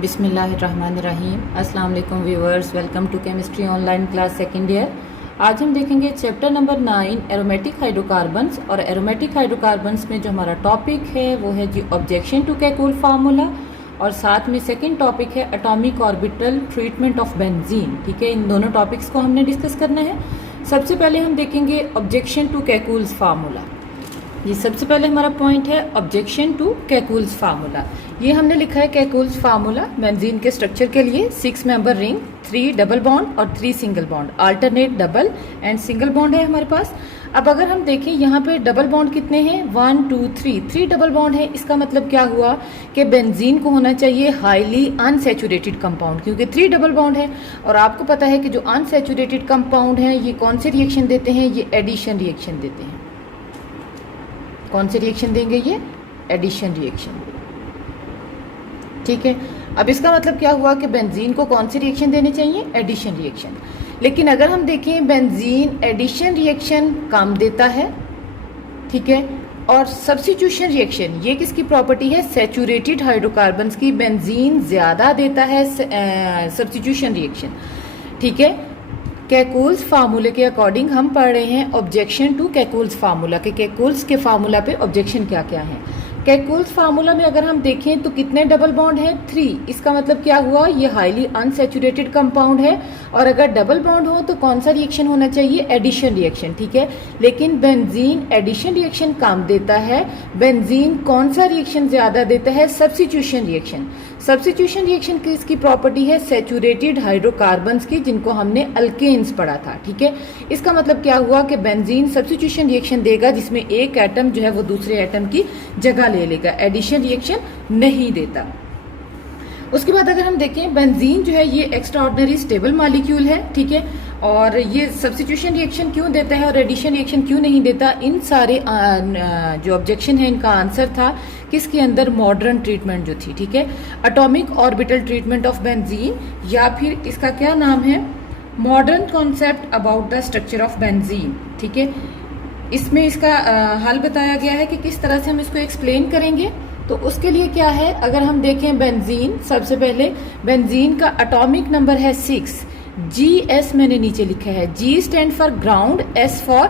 बिस्मिल्लाहिर्रहमानिर्रहीम। अस्सलाम वालेकुम viewers, welcome to chemistry online class second year. आज हम देखेंगे चैप्टर नंबर 9 एरोमेटिक हाइड्रोकार्बन्स। और एरोमेटिक हाइड्रोकार्बन्स में जो हमारा टॉपिक है वो है जी ऑब्जेक्शन टू केकूल फार्मूला, और साथ में सेकंड टॉपिक है atomic orbital treatment of benzene. ठीक है, इन दोनों टॉपिक्स को हमने डिस्कस करना है। सबसे पहले हम देखेंगे ऑब्जेक्शन टू केकूल्स फार्मूला। ये सबसे पहले हमारा पॉइंट है ऑब्जेक्शन टू केकूल्स फार्मूला। ये हमने लिखा है केकूल्स फार्मूला बेंजीन के स्ट्रक्चर के लिए 6 मेंबर रिंग, 3 डबल बॉन्ड और 3 single bond, alternate double and single bond है हमारे पास। अब अगर हम देखें यहाँ पे डबल बॉन्ड कितने हैं, 1 2 3 डबल बॉन्ड है। इसका मतलब क्या हुआ कि बेंजीन को होना चाहिए हाईली अनसैचुरेटेड कंपाउंड, क्योंकि 3 डबल बॉन्ड है। और आपको पता है कि जो अनसैचुरेटेड कंपाउंड है ये कौन से रिएक्शन देते हैं, ये एडिशन रिएक्शन देते हैं। कौन से रिएक्शन देंगे, ये एडिशन रिएक्शन। ठीक है, अब इसका मतलब क्या हुआ कि बेंजीन को कौन से रिएक्शन देने चाहिए, एडिशन रिएक्शन। लेकिन अगर हम देखें बेंजीन एडिशन रिएक्शन कम देता है, ठीक है, और सब्स्टिट्यूशन रिएक्शन ये किसकी प्रॉपर्टी है, सैचुरेटेड हाइड्रोकार्बन्स की, बेंजीन ज्यादा देता है सब्स्टिट्यूशन रिएक्शन। ठीक है, केकूल्स फार्मूले के अकॉर्डिंग हम पढ़ रहे हैं ऑब्जेक्शन टू केकूल्स फार्मूला के केकूल्स के फार्मूला पे ऑब्जेक्शन क्या क्या है। केकूल्स फार्मूला में अगर हम देखें तो कितने डबल बॉन्ड है, 3। इसका मतलब क्या हुआ, ये हाईली अनसैचुरेटेड कंपाउंड है। और अगर डबल बॉन्ड हो तो कौन सा रिएक्शन होना चाहिए, एडिशन रिएक्शन। ठीक है, लेकिन बेंजीन एडिशन रिएक्शन कम देता है, बेंजीन कौन सा रिएक्शन ज्यादा देता है, सब्स्टिट्यूशन रिएक्शन। सब्स्टिट्यूशन रिएक्शन की इसकी प्रॉपर्टी है सैचुरेटेड हाइड्रोकार्बन्स की, जिनको हमने अल्केन्स पढ़ा था। ठीक है, इसका मतलब क्या हुआ कि बेंजीन सब्स्टिट्यूशन रिएक्शन देगा जिसमें एक एटम जो है वो दूसरे एटम की जगह ले लेगा, एडिशन रिएक्शन नहीं देता। उसके बाद अगर हम देखें बेंजीन जो है ये एक्स्ट्रा ऑर्डिनरी स्टेबल मॉलिक्यूल है। ठीक है, और ये सब्स्टिट्यूशन रिएक्शन क्यों देता है और एडिशन रिएक्शन क्यों नहीं देता, इन सारे जो ऑब्जेक्शन है इनका आंसर था किसके अंदर, मॉडर्न ट्रीटमेंट जो थी। ठीक है, atomic orbital treatment of benzene, या फिर इसका क्या नाम है, modern concept about the structure of benzene. ठीक है, इसमें इसका हल बताया गया है कि किस तरह से हम इसको एक्सप्लेन करेंगे। तो उसके लिए क्या है, अगर हम देखें बेंजीन, सबसे पहले बेंजीन का एटॉमिक नंबर है 6। GS मैंने नीचे लिखा है, G stand for ground, S for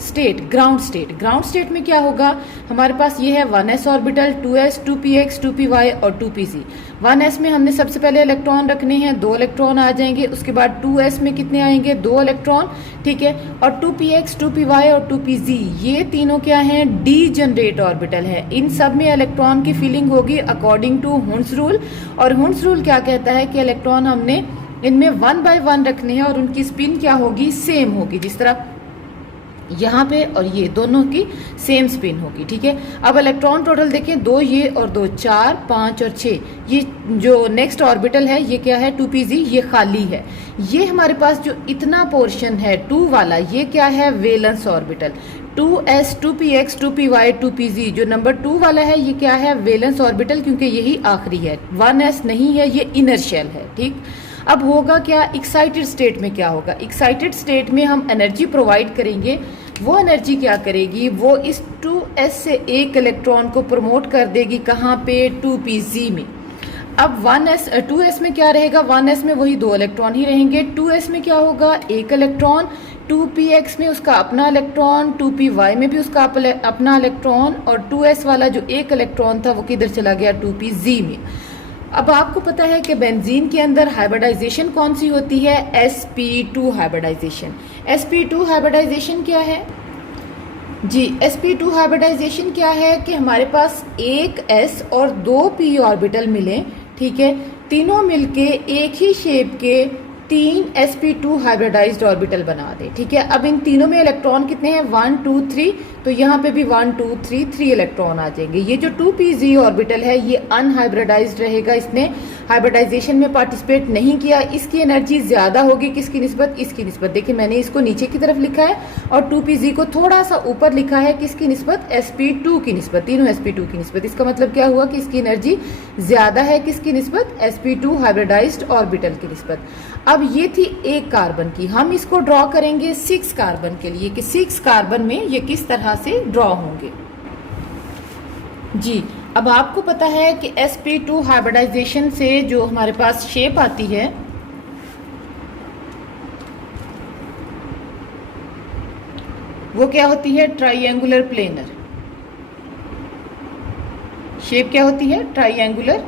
state, ground state. Ground state में क्या होगा, हमारे पास ये है 1s orbital, 2s, 2px, 2py और 2pz। 1s में हमने सबसे पहले इलेक्ट्रॉन रखने हैं, 2 इलेक्ट्रॉन आ जाएंगे। उसके बाद 2s में कितने आएंगे, 2 इलेक्ट्रॉन। ठीक है, और 2px, 2py और 2pz ये तीनों क्या हैं, डीजनरेट ऑर्बिटल है। इन सब में इलेक्ट्रॉन की फिलिंग होगी अकॉर्डिंग टू हुन्स रूल। और हुन्स रूल क्या कहता है कि इलेक्ट्रॉन हमने इनमें 1 बाय 1 रखने हैं और उनकी स्पिन क्या होगी, सेम होगी। जिस तरह यहाँ पे और ये दोनों की सेम स्पिन होगी। ठीक है, अब इलेक्ट्रॉन टोटल देखें, 2 ये और 2, 4, 5 और 6। ये जो नेक्स्ट ऑर्बिटल है ये क्या है, 2pz, ये खाली है। ये हमारे पास जो इतना पोर्शन है 2 वाला, ये क्या है, valence orbital. 2s, 2px, 2py, 2pz जो नंबर 2 वाला है ये क्या है, वैलेंस ऑर्बिटल, क्योंकि यही आखिरी है, 1s नहीं है, ये इनर शेल है। ठीक, अब होगा क्या, एक्साइटेड स्टेट में क्या होगा, एक्साइटेड स्टेट में हम एनर्जी प्रोवाइड करेंगे। वो एनर्जी क्या करेगी, वो इस 2s से एक इलेक्ट्रॉन को प्रमोट कर देगी, कहाँ पे, 2pz में। अब 2s में क्या रहेगा, 1s में वही 2 इलेक्ट्रॉन ही रहेंगे। 2s में क्या होगा, एक इलेक्ट्रॉन, 2px में उसका अपना इलेक्ट्रॉन, 2py में भी उसका अपना इलेक्ट्रॉन, और 2s वाला जो एक इलेक्ट्रॉन था वो किधर चला गया, 2pz में। अब आपको पता है कि बेंजीन के अंदर हाइब्रिडाइजेशन कौन सी होती है, sp2 हाइब्रिडाइजेशन। sp2 हाइब्रिडाइजेशन क्या है जी, sp2 हाइब्रिडाइजेशन क्या है कि हमारे पास एक s और 2 p ऑर्बिटल मिले। ठीक है, तीनों मिलके एक ही शेप के 3 sp2 हाइब्रिडाइज्ड ऑर्बिटल बना दे। ठीक है, अब इन तीनों में इलेक्ट्रॉन कितने हैं, 1 2 3, तो यहाँ पे भी 1 2 3 इलेक्ट्रॉन आ जाएंगे। ये जो 2pz ऑर्बिटल है ये अनहाइब्रिडाइज्ड रहेगा, इसने हाइब्रिडाइजेशन में पार्टिसिपेट नहीं किया, इसकी एनर्जी ज्यादा होगी किसकी निस्बत, इसकी निस्बत। देखिए मैंने इसको नीचे की तरफ लिखा है और 2pz को थोड़ा सा ऊपर लिखा है, किसकी निस्बत, sp2 की निस्बत, तीनों sp2 की निस्बत। इसका मतलब क्या हुआ कि इसकी एनर्जी ज्यादा है किसकी निस्बत, sp2 हाइब्रिडाइज्ड ऑर्बिटल की निस्बत। अब ये थी एक कार्बन की, हम इसको ड्रॉ करेंगे 6 कार्बन के लिए कि 6 कार्बन में ये किस तरह से ड्रॉ होंगे। जी, अब आपको पता है कि sp2 हाइब्रिडाइजेशन से जो हमारे पास शेप आती है वो क्या होती है, ट्राइएंगुलर प्लेनर। शेप क्या होती है, ट्राइएंगुलर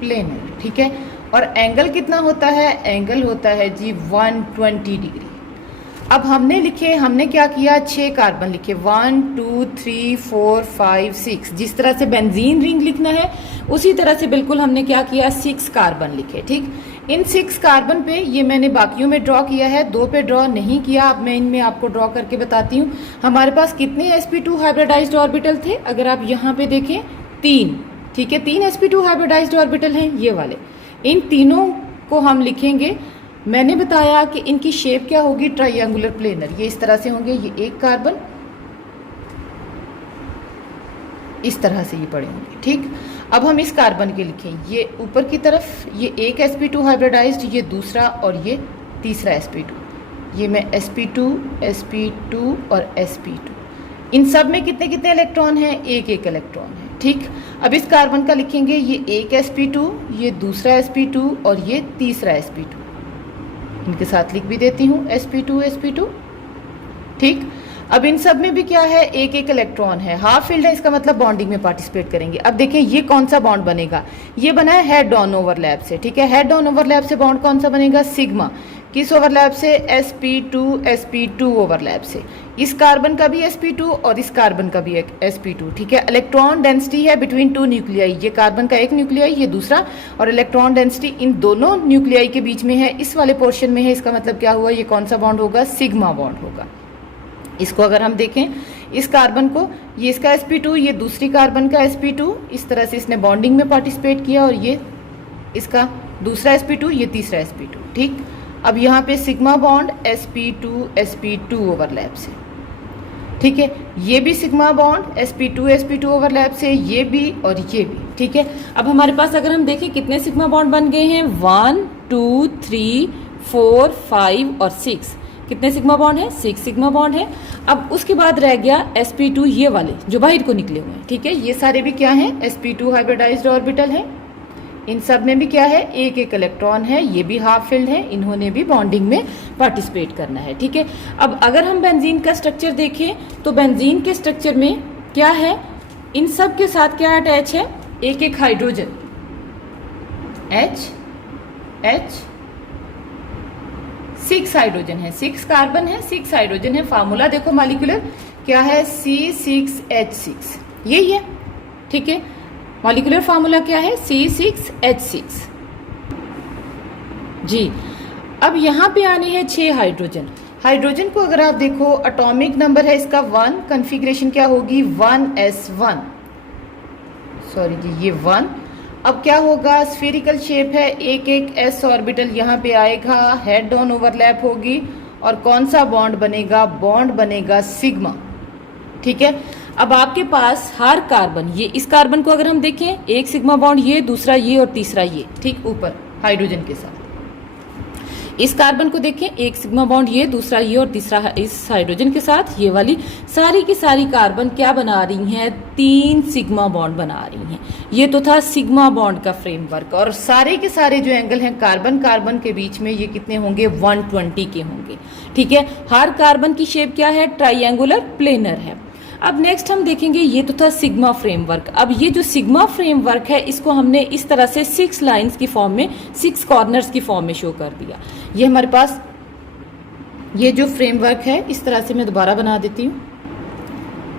प्लेनर, ठीक है। और एंगल कितना होता है, एंगल होता है जी 120 डिग्री। अब हमने क्या किया, 6 कार्बन लिखे, 1 2 3 4 5 6। जिस तरह से बेंजीन रिंग लिखना है उसी तरह से बिल्कुल हमने क्या किया, 6 कार्बन लिखे, ठीक। इन 6 कार्बन पे ये मैंने बाकियों में ड्रॉ किया है, 2 पे ड्रॉ नहीं किया। अब मैं इनमें आपको ड्रॉ करके बताती हूँ। हमारे पास कितने sp2 हाइब्रिडाइज्ड ऑर्बिटल थे, अगर आप यहाँ पे देखें 3, ठीक है। 3 sp2 हाइब्रिडाइज्ड ऑर्बिटल हैं ये वाले। इन तीनों को हम लिखेंगे। मैंने बताया कि इनकी शेप क्या होगी, ट्राइएंगुलर प्लेनर। ये इस तरह से होंगे, ये एक कार्बन इस तरह से ये पड़े होंगे, ठीक। अब हम इस कार्बन के लिखें, ये ऊपर की तरफ ये एक sp2 हाइब्रिडाइज्ड, ये दूसरा और ये तीसरा sp2। ये मैं sp2 sp2 और sp2, इन सब में कितने कितने इलेक्ट्रॉन हैं, एक एक इलेक्ट्रॉन है, ठीक। अब इस कार्बन का लिखेंगे, ये एक sp2, ये दूसरा sp2 और ये तीसरा sp2। इनके साथ लिख भी देती हूँ sp2 sp2, ठीक। अब इन सब में भी क्या है, एक एक इलेक्ट्रॉन है, हाफ फील्ड है, इसका मतलब बॉन्डिंग में पार्टिसिपेट करेंगे। अब देखें ये कौन सा बॉन्ड बनेगा, ये बना है हेड ऑन ओवरलैप से, ठीक है। हेड ऑन ओवरलैप से बॉन्ड कौन सा बनेगा, सिग्मा। किस ओवरलैप से, sp2 sp2 ओवरलैप से। इस कार्बन का भी sp2 और इस कार्बन का भी एक sp2, ठीक है। इलेक्ट्रॉन डेंसिटी है बिटवीन 2 न्यूक्लियाई, ये कार्बन का एक न्यूक्लियाई, ये दूसरा, और इलेक्ट्रॉन डेंसिटी इन दोनों न्यूक्लियाई के बीच में है, इस वाले पोर्शन में है। इसका मतलब क्या हुआ, ये कौन सा बॉन्ड होगा, सिग्मा बॉन्ड होगा। इसको अगर हम देखें, इस कार्बन को, ये इसका sp2, ये दूसरी कार्बन का sp2, इस तरह से इसने बॉन्डिंग में पार्टिसिपेट किया, और ये इसका दूसरा sp2, ये तीसरा sp2, ठीक। अब यहाँ पे sigma bond sp2 sp2 overlap से, ठीक है। ये भी sigma bond sp2 sp2 overlap से, ये भी और ये भी, ठीक है। अब हमारे पास अगर हम देखें कितने सिग्मा बॉन्ड बन गए हैं, 1 2 3 4 5 और 6। कितने सिग्मा बॉन्ड है, 6 सिग्मा बॉन्ड है। अब उसके बाद रह गया sp2, ये वाले जो बाहर को निकले हुए हैं, ठीक है। ये सारे भी क्या हैं, sp2 हाइब्रिडाइज्ड ऑर्बिटल हैं। इन सब में भी क्या है, एक एक इलेक्ट्रॉन है, ये भी हाफ फील्ड है, इन्होंने भी बॉन्डिंग में पार्टिसिपेट करना है, ठीक है। अब अगर हम बेंजीन का स्ट्रक्चर देखें तो बेंजीन के स्ट्रक्चर में क्या है, इन सब के साथ क्या अटैच है, एक एक हाइड्रोजन, H 6 हाइड्रोजन है, 6 कार्बन है, 6 हाइड्रोजन है। फार्मूला देखो मॉलिक्यूलर क्या है, C6H6, यही है, ठीक है। मॉलिक्यूलर फार्मूला क्या है, C6H6 जी। अब यहाँ पे आने हैं 6 हाइड्रोजन। हाइड्रोजन को अगर आप देखो, एटॉमिक नंबर है इसका 1, कॉन्फ़िगरेशन क्या होगी, 1s1, सॉरी जी, ये 1। अब क्या होगा, स्फेरिकल शेप है, एक एक s ऑर्बिटल यहाँ पे आएगा, हेड ऑन ओवरलैप होगी, और कौन सा बॉन्ड बनेगा, बॉन्ड बनेगा सिग्मा, ठीक है। अब आपके पास हर कार्बन, ये इस कार्बन को अगर हम देखें, एक सिग्मा बॉन्ड ये, दूसरा ये और तीसरा ये, ठीक, ऊपर हाइड्रोजन के साथ। इस कार्बन को देखें, एक सिग्मा बॉन्ड ये, दूसरा ये और तीसरा इस हाइड्रोजन के साथ। ये वाली सारी की सारी कार्बन क्या बना रही हैं, 3 सिग्मा बॉन्ड बना रही हैं। ये तो था सिग्मा बॉन्ड का फ्रेमवर्क, और सारे के सारे जो एंगल हैं कार्बन कार्बन के बीच में, ये कितने होंगे, 120 के होंगे, ठीक है। हर कार्बन की शेप क्या है, ट्राइएंगुलर प्लेनर है। अब नेक्स्ट हम देखेंगे, ये तो था सिग्मा फ्रेमवर्क। अब ये जो सिग्मा फ्रेमवर्क है, इसको हमने इस तरह से 6 लाइंस की फॉर्म में, 6 कॉर्नर्स की फॉर्म में शो कर दिया। ये हमारे पास ये जो फ्रेमवर्क है, इस तरह से मैं दोबारा बना देती हूँ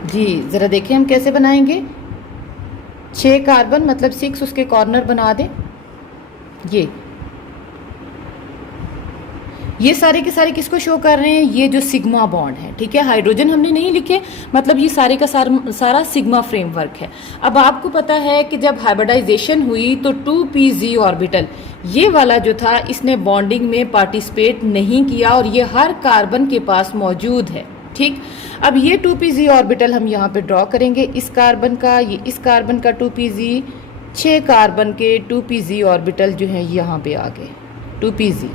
जी। ज़रा देखें हम कैसे बनाएंगे, 6 कार्बन मतलब 6 उसके कॉर्नर बना दें। ये सारे के सारे किसको शो कर रहे हैं, ये जो सिग्मा बॉन्ड है, ठीक है। हाइड्रोजन हमने नहीं लिखे, मतलब ये सारे का सारा सिग्मा फ्रेमवर्क है। अब आपको पता है कि जब हाइब्रिडाइजेशन हुई तो 2pz ऑर्बिटल, ये वाला जो था, इसने बॉन्डिंग में पार्टिसिपेट नहीं किया, और ये हर कार्बन के पास मौजूद है, ठीक। अब ये 2pz ऑर्बिटल हम यहाँ पे ड्रॉ करेंगे, इस कार्बन का, ये इस कार्बन का 2pz, 6 कार्बन के 2pz ऑर्बिटल जो है यहाँ पे आ गए, 2pz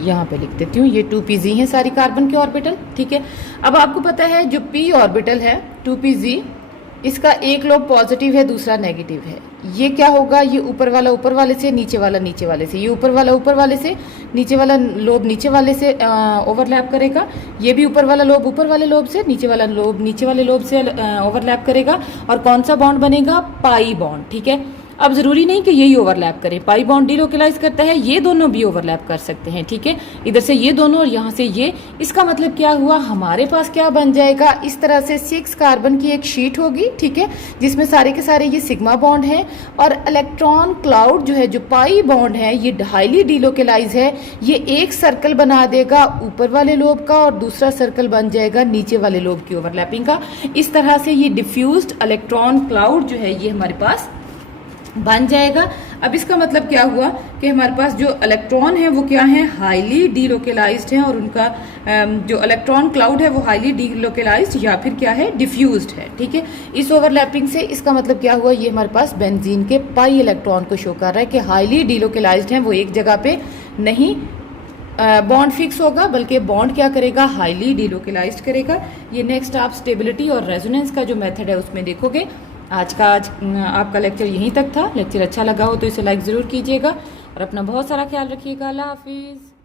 यहाँ पे लिख देती हूँ, ये 2pz हैं सारी कार्बन के ऑर्बिटल, ठीक है। अब आपको पता है जो p ऑर्बिटल है 2pz, इसका एक लोब पॉजिटिव है, दूसरा नेगेटिव है। ये क्या होगा, ये ऊपर वाला ऊपर वाले से, नीचे वाला नीचे वाले से, ये ऊपर वाला ऊपर वाले से, नीचे वाला लोब नीचे वाले से ओवरलैप करेगा। ये भी ऊपर वाला लोब ऊपर वाले लोब से, नीचे वाला लोब नीचे वाले लोब से ओवरलैप करेगा। और कौन सा बॉन्ड बनेगा, पाई बॉन्ड। ठीक है, अब जरूरी नहीं कि यही ओवरलैप करे, पाई बॉन्ड डीलोकलाइज करता है, ये दोनों भी ओवरलैप कर सकते हैं। ठीक है, इधर से ये दोनों और यहाँ से ये। इसका मतलब क्या हुआ, हमारे पास क्या बन जाएगा, इस तरह से 6 कार्बन की एक शीट होगी। ठीक है, जिसमें सारे के सारे ये सिग्मा बॉन्ड हैं और इलेक्ट्रॉन क्लाउड जो है, जो पाई बॉन्ड है, ये हाईली डीलोकलाइज है। ये एक सर्कल बना देगा ऊपर वाले लोब का और दूसरा सर्कल बन जाएगा नीचे वाले लोब की ओवरलैपिंग का। इस तरह से ये डिफ्यूज्ड इलेक्ट्रॉन क्लाउड जो है ये हमारे पास बन जाएगा। अब इसका मतलब क्या हुआ कि हमारे पास जो इलेक्ट्रॉन है वो क्या है, हाईली डीलोकलाइज्ड है, और उनका जो इलेक्ट्रॉन क्लाउड है वो हाईली डीलोकलाइज्ड या फिर क्या है, डिफ्यूज्ड है। ठीक है, इस ओवरलैपिंग से इसका मतलब क्या हुआ, ये हमारे पास बेंजीन के पाई इलेक्ट्रॉन को शो कर रहा है कि हाईली डीलोकलाइज्ड है, वो एक जगह पे नहीं बॉन्ड फिक्स होगा, बल्कि बॉन्ड क्या करेगा, हाईली डीलोकलाइज्ड करेगा। ये नेक्स्ट आप स्टेबिलिटी और रेजोनेंस का जो मेथड है उसमें देखोगे। आज आपका लेक्चर यहीं तक था। लेक्चर अच्छा लगा हो तो इसे लाइक ज़रूर कीजिएगा और अपना बहुत सारा ख्याल रखिएगा। अल्लाह हाफिज़।